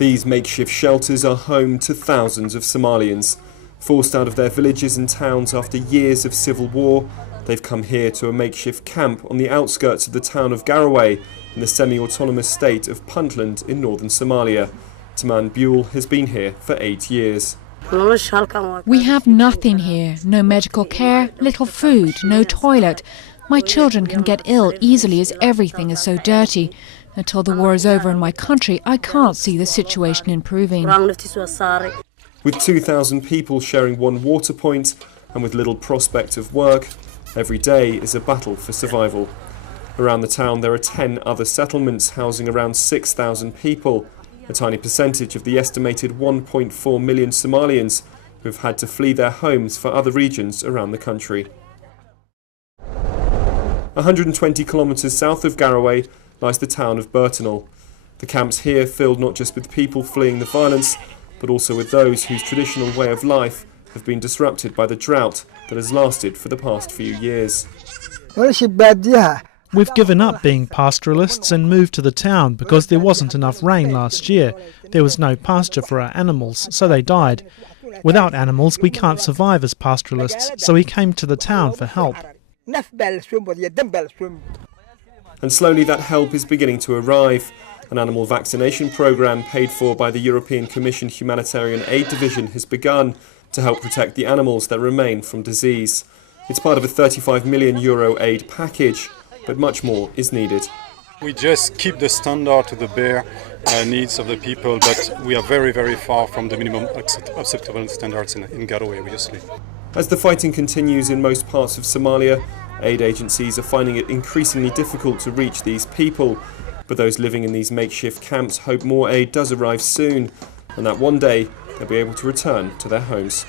These makeshift shelters are home to thousands of Somalians. Forced out of their villages and towns after years of civil war, they've come here to a makeshift camp on the outskirts of the town of Garowe in the semi-autonomous state of Puntland in northern Somalia. TIMAN BULLE has been here for 8 years. We have nothing here, no medical care, little food, no toilet. My children can get ill easily as everything is so dirty. Until the war is over in my country, I can't see the situation improving. With 2,000 people sharing one water point and with little prospect of work, every day is a battle for survival. Around the town there are 10 other settlements housing around 6,000 people, a tiny percentage of the estimated 1.4 million Somalians who have had to flee their homes for other regions around the country. 120 kilometres south of Garowe lies the town of Burtonal. The camps here filled not just with people fleeing the violence, but also with those whose traditional way of life have been disrupted by the drought that has lasted for the past few years. We've given up being pastoralists and moved to the town because there wasn't enough rain last year. There was no pasture for our animals, so they died. Without animals, we can't survive as pastoralists, so we came to the town for help. And slowly that help is beginning to arrive. An animal vaccination programme paid for by the European Commission Humanitarian Aid Division has begun to help protect the animals that remain from disease. It's part of a €35 million aid package, but much more is needed. We just keep the standard to the bare needs of the people, but we are very, very far from the minimum acceptable standards in Garowe, obviously. As the fighting continues in most parts of Somalia, aid agencies are finding it increasingly difficult to reach these people. But those living in these makeshift camps hope more aid does arrive soon, and that one day they'll be able to return to their homes.